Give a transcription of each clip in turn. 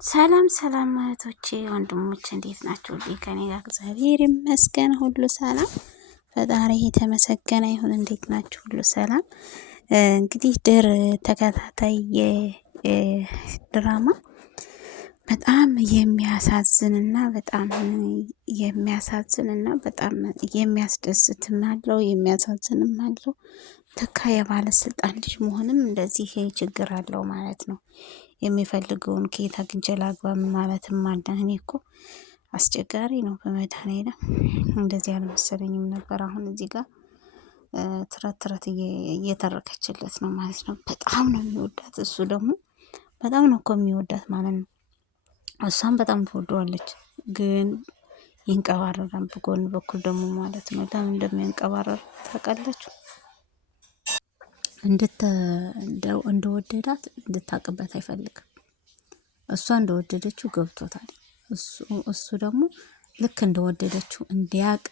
ሰላም ሰላም እህቶቼ ወንድሞች እንዴት ናችሁ? ከኔ ጋር እግዚአብሔር ይመስገን ሁሉ ሰላም፣ ፈጣሪ የተመሰገነ ይሁን። እንዴት ናችሁ? ሁሉ ሰላም። እንግዲህ ተከታታይ ድራማ በጣም የሚያሳዝንና በጣም የሚያስደስትም አለው የሚያሳዝንም አለው። ተካ የባለስልጣን ልጅ መሆንም እንደዚህ ችግር አለው ማለት ነው። የሚፈልገውን ከየት አግኝቼ ላግባ ማለትም አለ። እኔ እኮ አስቸጋሪ ነው። በመድኃኒዓለም እንደዚህ አልመሰለኝም ነበር። አሁን እዚህ ጋር ትረት እየተረከችለት ነው ማለት ነው። በጣም ነው የሚወዳት፣ እሱ ደግሞ በጣም ነው እኮ የሚወዳት ማለት ነው። እሷም በጣም ትወደዋለች፣ ግን ይንቀባረራል በጎን በኩል ደግሞ ማለት ነው። ለምን እንደሚያንቀባረር ታውቃላችሁ? እንደወደዳት እንድታቅበት አይፈልግም። እሷ እንደወደደችው ገብቶታል። እሱ ደግሞ ልክ እንደወደደችው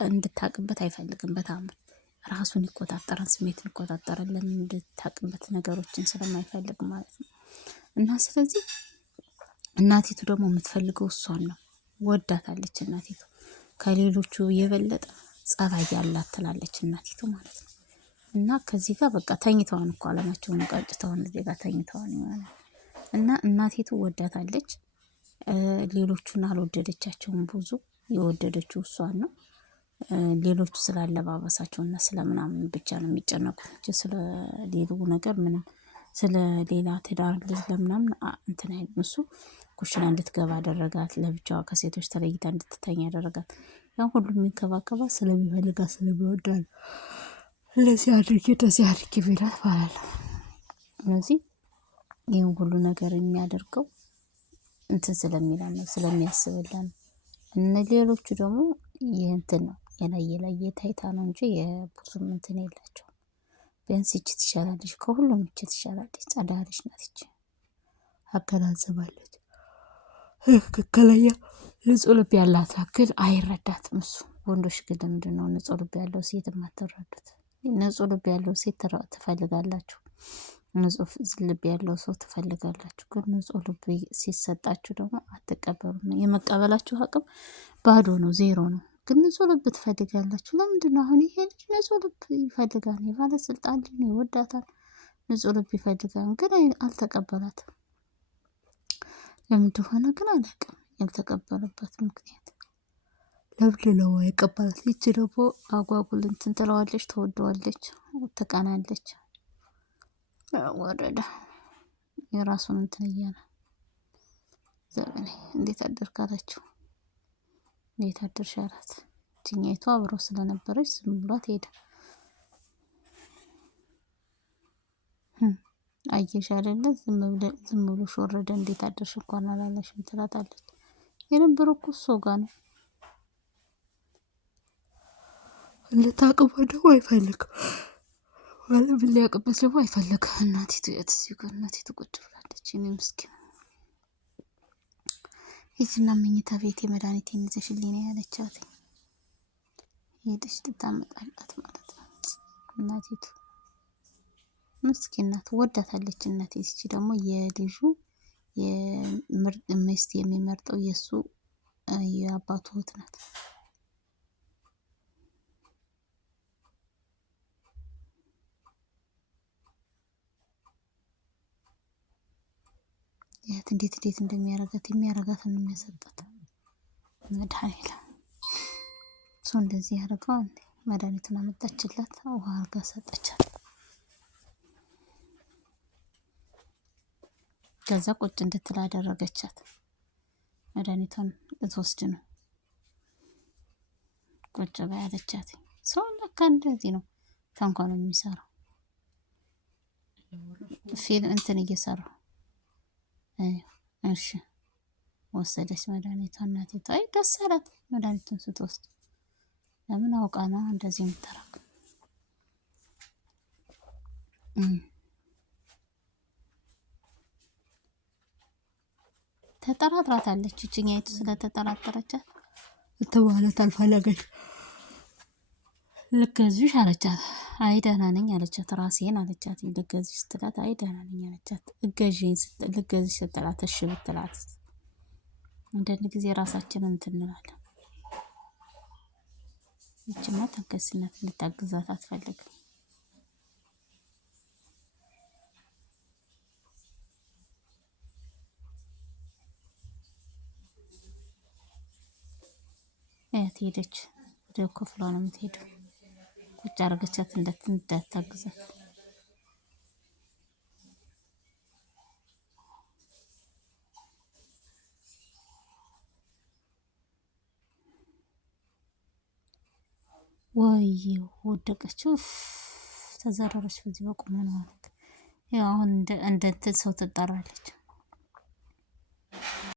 እንድታቅበት አይፈልግም። በጣም ራሱን ይቆጣጠራል፣ ስሜትን ይቆጣጠራል። ለምን እንድታቅበት ነገሮችን ስለማይፈልግ ማለት ነው። እና ስለዚህ እናቲቱ ደግሞ የምትፈልገው እሷን ነው። ወዳታለች እናቲቱ። ከሌሎቹ የበለጠ ጸባይ ያላት ትላለች እናቲቱ ማለት ነው። እና ከዚህ ጋር በቃ ተኝተዋን እኮ አለማቸውን ቀጭተዋን እዚህ ጋር ተኝተዋን ይሆናል። እና እናቲቱ ወዳታለች። ሌሎቹን አልወደደቻቸውም። ብዙ የወደደችው እሷን ነው። ሌሎቹ ስላለባበሳቸውና ስለምናምን ብቻ ነው የሚጨነቁት እንጂ ስለ ሌሉ ነገር ምንም ስለ ሌላ ትዳር ልጅ ለምናምን እንትን አይልም። እሱ ኩሽና እንድትገባ አደረጋት። ለብቻዋ ከሴቶች ተለይታ እንድትተኛ ያደረጋት። ያን ሁሉ የሚንከባከባት ስለሚፈልጋት ስለሚወዳት እንደዚህ አድርጊ ቢላት ማለት ነው። ስለዚህ ይህን ሁሉ ነገር የሚያደርገው እንትን ስለሚላን ነው፣ ስለሚያስብልን። እነ ሌሎቹ ደግሞ ይህ እንትን ነው የላይ ታይታ ነው እንጂ የብዙም እንትን የላቸው። ቢያንስ ይቺ ትሻላለች፣ ከሁሉም ይቺ ትሻላለች። ጸዳለች ናት ይቺ፣ አገናዘባለች። ትክክለኛ ንጹህ ልብ ያላት ግን አይረዳትም እሱ። ወንዶች ግን ለምንድን ነው ንጹህ ልብ ያለው ሴት የማትረዱት? ንጹህ ልብ ያለው ሴት ትፈልጋላችሁ፣ ንጹህ ልብ ያለው ሰው ትፈልጋላችሁ። ግን ንጹህ ልብ ሲሰጣችሁ ደግሞ አትቀበሉም። የመቀበላችሁ አቅም ባዶ ነው፣ ዜሮ ነው። ግን ንጹህ ልብ ትፈልጋላችሁ። ለምንድን ነው? አሁን ይሄ ልጅ ንጹህ ልብ ይፈልጋል። የባለስልጣን ልጅ ነው፣ ይወዳታል። ንጹህ ልብ ይፈልጋል፣ ግን አልተቀበላትም። ለምን እንደሆነ ግን አላውቅም። ያልተቀበለበት ምክንያት ለምንድን ነው የቀበላት? ይቺ ደግሞ አጓጉል እንትን ትለዋለች፣ ትወደዋለች፣ ትቀናለች። ወረደ የራሱን እንትን እያለ ዘመኔ እንዴት አደርክ አለችው። እንዴት አደርሽ አላት። እችኛይቱ አብረው ስለነበረች ዝም ብሏት ሄደ። አየሽ አይደለ ዝም ብሎሽ ወረደ፣ እንዴት አደርሽ እንኳን አላለሽም ትላታለች። የነበረው እኮ እሷ ጋር ነው። ልታቅበው ደግሞ አይፈልግም። ማለት ሊያቅበት ደግሞ አይፈልግም። እናቲቱ የትሲጉ እናቲቱ ቁጭ ብላለች። እኔ ምስኪን ሂጂና መኝታ ቤት የመድኃኒቴን ይዘሽልኝ ነው ያለቻት። ሄደሽ ትታመጣላት ማለት ነው። እናቲቱ ምስኪን ናት፣ ወዳታለች እናቴ። እስኪ ደግሞ የልጁ የምርጥ ሚስት የሚመርጠው የእሱ የአባቱ እህት ናት። ያት እንዴት የሚያረጋትን ነው የሚያሰጣት። መድኃኒዓለም እሱ እንደዚህ ያደርገው እንዴ! መድኃኒቱን አመጣችላት፣ ውሃ አርጋ ሰጠቻት። ከዛ ቁጭ እንድትል አደረገቻት። መድኃኒቷን ልትወስድ ነው ቁጭ በይ አለቻት። ሰው ለካ እንደዚህ ነው ተንኮል የሚሰራው። ፊልም እንትን እየሰራው እሺ ወሰደች መድኃኒቷን። እናቴ አይ ደስ አላት መድኃኒቱን ስትወስድ። ለምን አውቃ ነው እንደዚህ የምታረግ? ተጠራጥራታለች። እችኛይቱ ስለተጠራጠረቻት እትባለት አልፈለገች። ልገዝሽ አለቻት። አይ ደህና ነኝ አለቻት። ራሴን አለቻት። ልገዝሽ ስትላት አይ ደህና ነኝ አለቻት። ልገዝሽ ስትላት እሺ ብትላት አንዳንድ ጊዜ ራሳችንን እንትን እንላለን። ይችማ ተንከስነት እንድታግዛት አትፈልግም። እህት ሄደች። ወደ ክፍሏ ነው የምትሄደው። ቁጭ አርገቻት እንዳታግዛት። ወይ ወደቀችው ተዘረረች። በዚህ በቁመና ማለት ያው አሁን እንደ እንትን ሰው ትጠራለች።